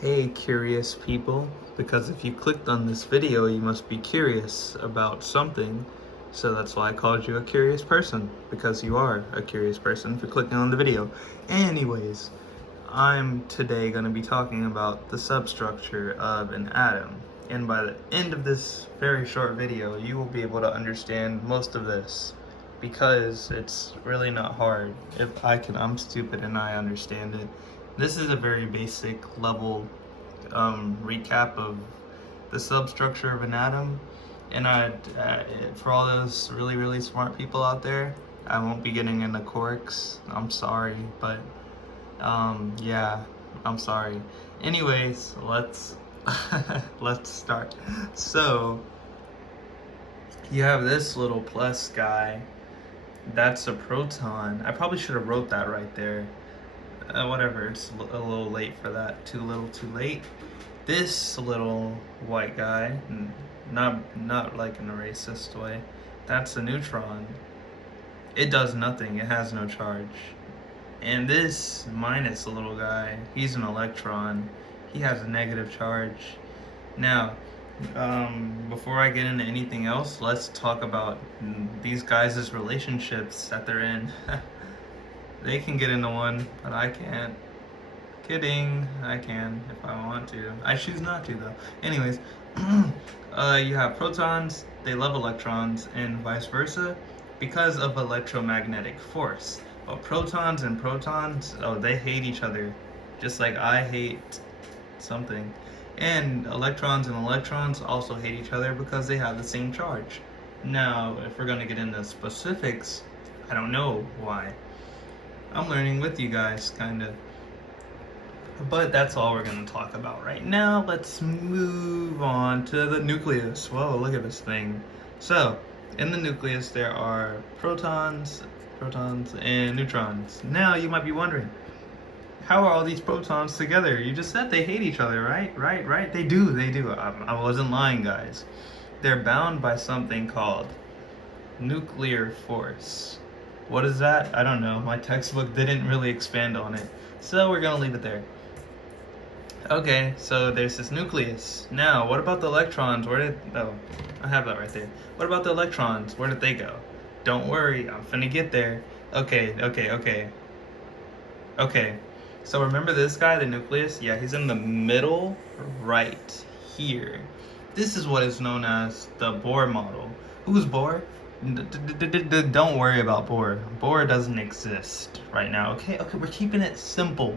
Hey curious people, because if you clicked on this video you must be curious about something, so that's why I called you a curious person, because you are a curious person for clicking on the video. Anyways, I'm today going to be talking about the substructure of an atom, and by the end of this very short video you will be able to understand most of this, because it's really not hard. I'm stupid and I understand it. This is a very basic level recap of the substructure of an atom, and for all those really smart people out there, I won't be getting into quarks. I'm sorry, but yeah, I'm sorry. Anyways, let's let's start. So you have this little plus guy. That's a proton. I probably should have wrote that right there. Whatever, it's a little late for that. Too little, too late. This little white guy, not like in a racist way, that's a neutron. It does nothing. It has no charge. And this minus little guy, he's an electron. He has a negative charge. Now, before I get into anything else, let's talk about these guys' relationships that they're in. They can get into one, but I can't. Kidding, I can if I want to. I choose not to though. Anyways, you have protons, they love electrons, and vice versa because of electromagnetic force. But protons and protons, oh, they hate each other, just like I hate something. And electrons also hate each other because they have the same charge. Now, if we're gonna get into specifics, I don't know why. I'm learning with you guys, kinda. But that's all we're gonna talk about right now. Let's move on to the nucleus. Whoa, look at this thing. So, in the nucleus there are protons, and neutrons. Now, you might be wondering, how are all these protons together? You just said they hate each other, right? Right. They do. I wasn't lying, guys. They're bound by something called nuclear force. What is that? I don't know. My textbook didn't really expand on it, so we're gonna leave it there. Okay, so there's this nucleus. Now, what about the electrons? Oh, I have that right there. What about the electrons? Where did they go? Don't worry, I'm finna get there. Okay. So remember this guy, the nucleus? Yeah, he's in the middle right here. This is what is known as the Bohr model. Who's Bohr? Don't worry about Bohr. Bohr doesn't exist right now. Okay, we're keeping it simple.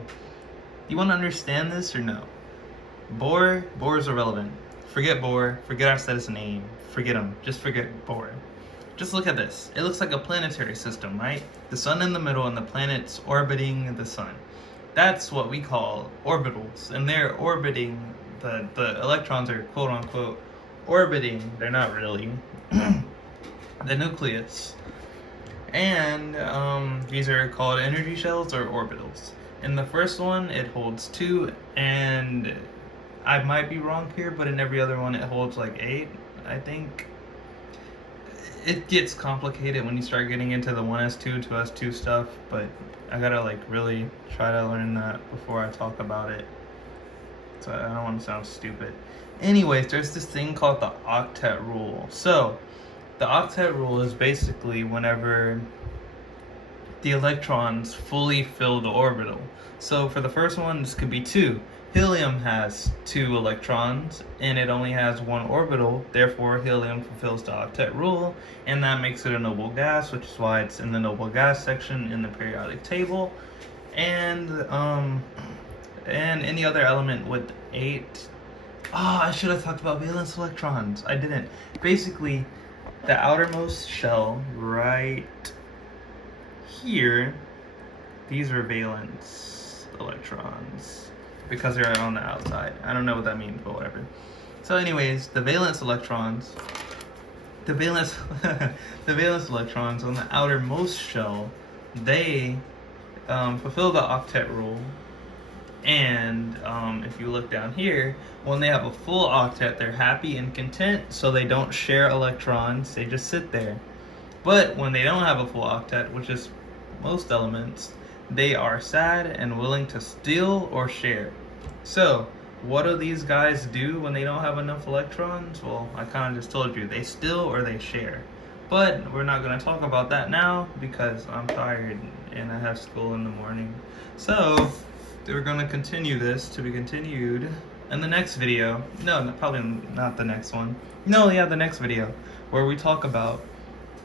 You want to understand this or no? Bohr is irrelevant. Forget Bohr. Forget I said his name. Forget him. Just forget Bohr. Just look at this. It looks like a planetary system, right? The sun in the middle and the planets orbiting the sun. That's what we call orbitals, and they're orbiting. The electrons are quote unquote orbiting. They're not really. The nucleus. And these are called energy shells or orbitals. In the first one, it holds 2, and I might be wrong here, but in every other one, it holds like 8, I think. It gets complicated when you start getting into the 1s2, 2s2 stuff, but I gotta like really try to learn that before I talk about it. So I don't want to sound stupid. Anyways, there's this thing called the octet rule. So, the octet rule is basically whenever the electrons fully fill the orbital. So for the first one, this could be 2. Helium has 2 electrons, and it only has 1 orbital. Therefore, helium fulfills the octet rule, and that makes it a noble gas, which is why it's in the noble gas section in the periodic table. And any other element with 8. I should have talked about valence electrons. I didn't. Basically, the outermost shell right here, these are valence electrons because they're on the outside. I don't know what that means, but whatever. So anyways, the valence electrons the valence electrons on the outermost shell, they fulfill the octet rule. And if you look down here, when they have a full octet, they're happy and content, so they don't share electrons, they just sit there. But when they don't have a full octet, which is most elements, they are sad and willing to steal or share. So What do these guys do when they don't have enough electrons? Well, I kind of just told you, they steal or they share. But we're not going to talk about that now because I'm tired and I have school in the morning. So we're going to continue this to be continued in the next video. No, probably not the next one. No, yeah, the next video where we talk about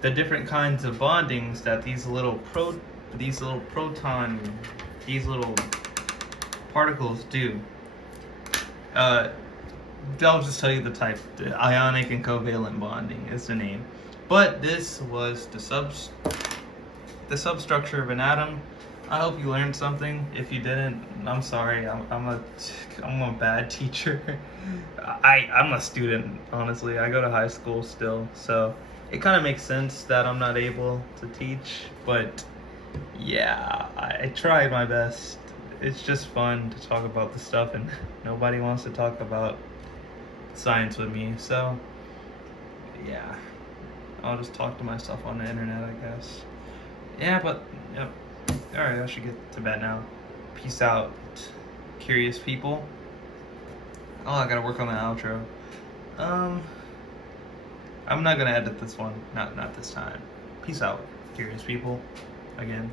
the different kinds of bondings that these little particles do. I'll just tell you the type. The ionic and covalent bonding is the name. But this was the substructure of an atom. I hope you learned something. If you didn't, I'm sorry. I'm a bad teacher. I'm a student, honestly. I go to high school still, so it kind of makes sense that I'm not able to teach. But yeah, I tried my best. It's just fun to talk about the stuff, and nobody wants to talk about science with me. So yeah, I'll just talk to myself on the internet, I guess. Yeah, but yep. Alright, I should get to bed now. Peace out, curious people. Oh, I gotta work on the outro. I'm not gonna edit this one. Not this time. Peace out, curious people. Again.